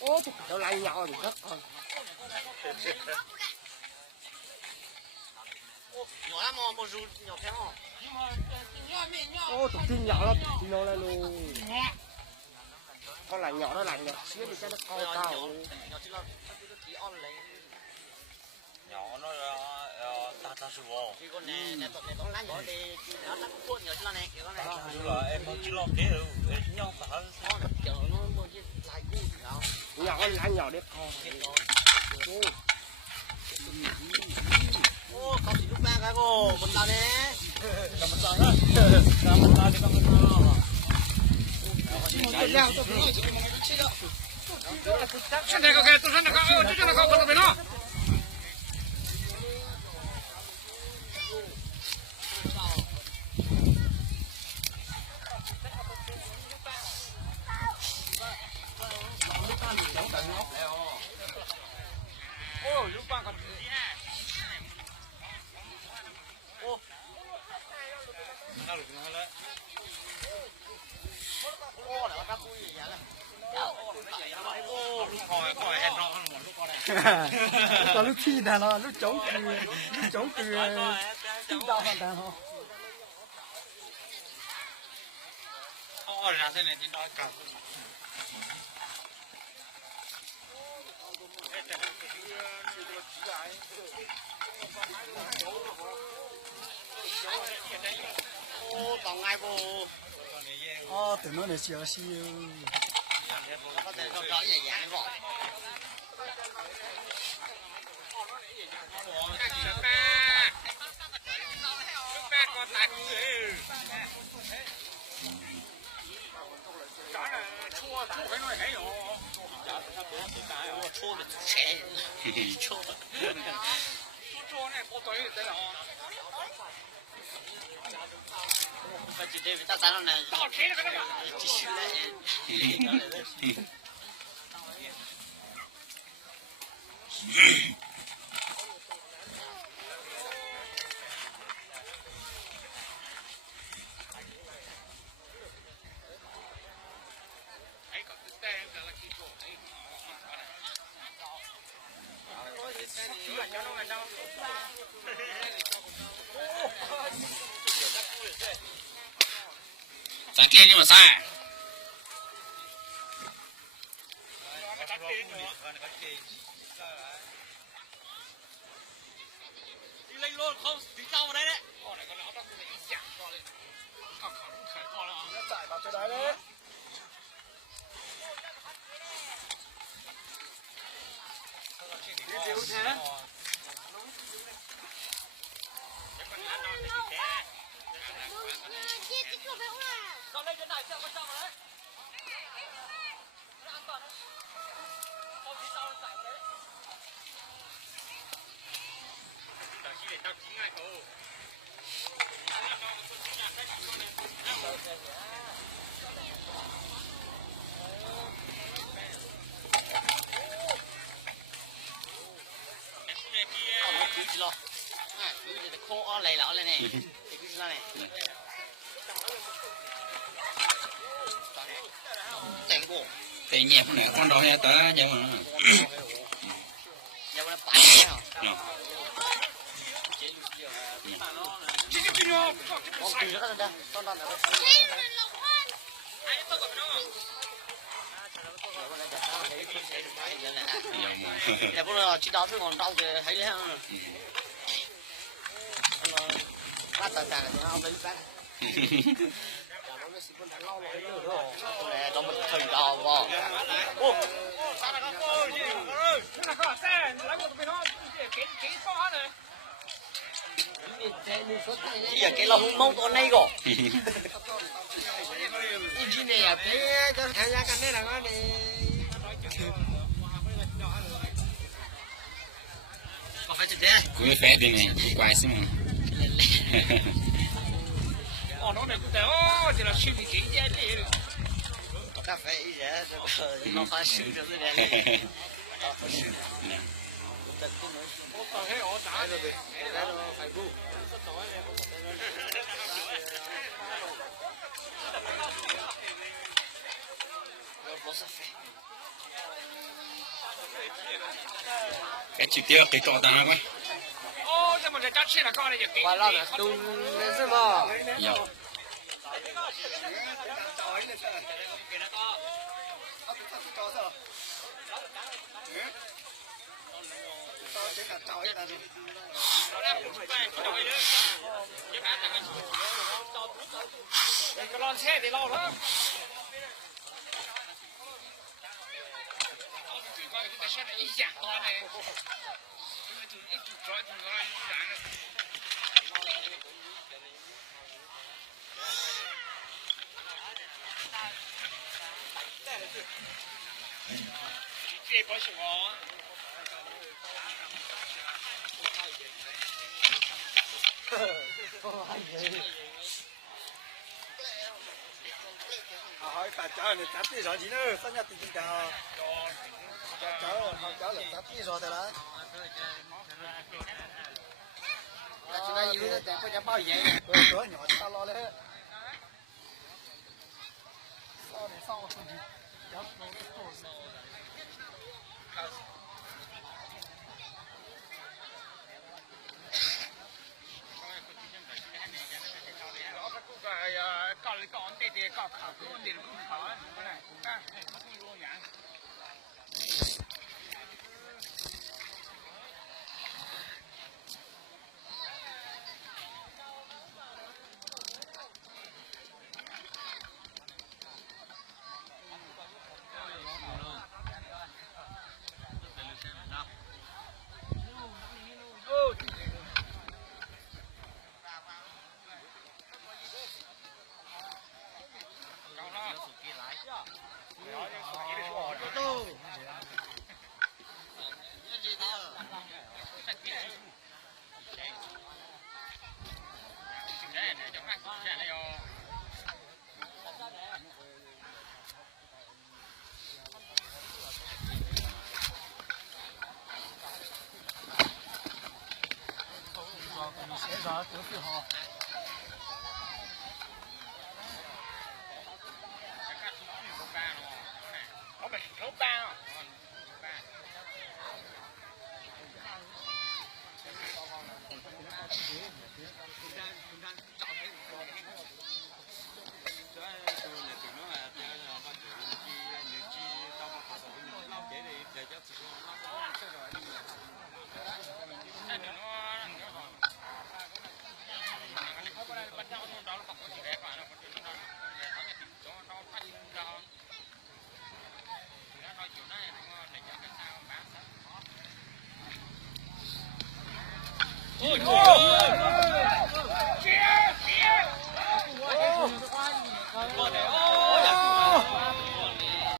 Ô, nó lay nhau thì rất con. nhỏ lắm mà một rú nhỏ thế không? Ô, tụi tin nhỏ lắm, tin nó lên luôn. Con lạnh nhỏ nó lạnh nhỏ xíu thì cho nó cao cao. Nhỏ nó ta sủa. Cái con này con lá nhỏ thì nó tắt cuốn nhỏ chứ này cái con này. Là em không chỉ lo thế đâu, em nhau phải hơn. Kiểu nó một cái lại cũ nào. Nhỏ con lạnh nhỏ đấy con. Ô, không chỉ lúc ba cái cô, mình ta nè. Cầm tay á, cầm tay đi cầm tay. Sân này có cái, tôi sân này có, tôi sân này có con nó. Ô, lúc ba còn gì nè? Ô, Nó được nó lấy. ô, là nó cùi gì vậy? Ô, lúc coi em nó ăn một lúc coi này. Còn lúc thi là nó lúc chống từ tin tao hoàn toàn không. Ô, ra thế này thì đói cả. Ô, còn ngay cô. Ô, tụi nó này xíu xíu. Có thể cho cỡ nhẹ nhàng rồi. ba con tại người. Đó là chua phải nói hay rồi. Chua bị chè. Chua. Chua này có tới thế nào? Phải chỉ để ta tao này. Tao thế là cái đó. Chỉ xíu đấy. Ấy có cái tên là cái chỗ ấy. Sai kia nhưng mà sai. Đi lên luôn không tính sau vào đây đấy. Con này con lão tao cũng phải giảng con lên. Không khởi con là Nó chạy vào chỗ đấy đấy. đi tiêu thế. Con lên trên này xem con trong vào đấy. Nó an toàn đấy. Không đi sau chạy vào đấy. Tao chỉ để tao chính ngay cô. Cứ chỉ lo. Cứ để khô lấy lão lên này. Cứ chỉ lo này. Chạy bộ. Thì nhẹ con này con đó nha tớ nhưng mà. Giờ nó bay hả? Con từ nó ra. Con đó là là bữa nào chỉ đau thôi còn đau thì thấy đấy ha. Bắt tàn tàn thì nó không lấy bắt. Nó một thời đau vào. Ô, Sao là con cô gì? Ơi, thế là có xe, lấy một cái nó cái kho này. chỉ là cái là hung mông con này rồi. Cái này à, cái thằng gia cái này là cái này. Có phải thế? Cũng phải đi này, quay xem mà. Nó này cũng đó, chỉ là siêu bị kỹ ra đi. Có cà phê gì đó, nó phải siêu được cái này. 我放喺我打喺度邊，喺度係姑。cái chỉ tiêu cái trò tao quá 哦，这么在家吃了搞的就给。快拉的，都那什么？有那个老菜的老了。一下多嘞，就一组抓住了，然这不是我。hỏi bà cháu này chặt đi rồi gì nữa, sao nhặt tiền cháu? Cháu là chặt đi rồi thôi đó. Chị này yêu nó có nhà bao vậy? Cửa nhỏ ta lo lên. Sau này sau không gì.搞对对搞卡不对的不好，不来，干，不永远。啥都最好。我们老板啊。哦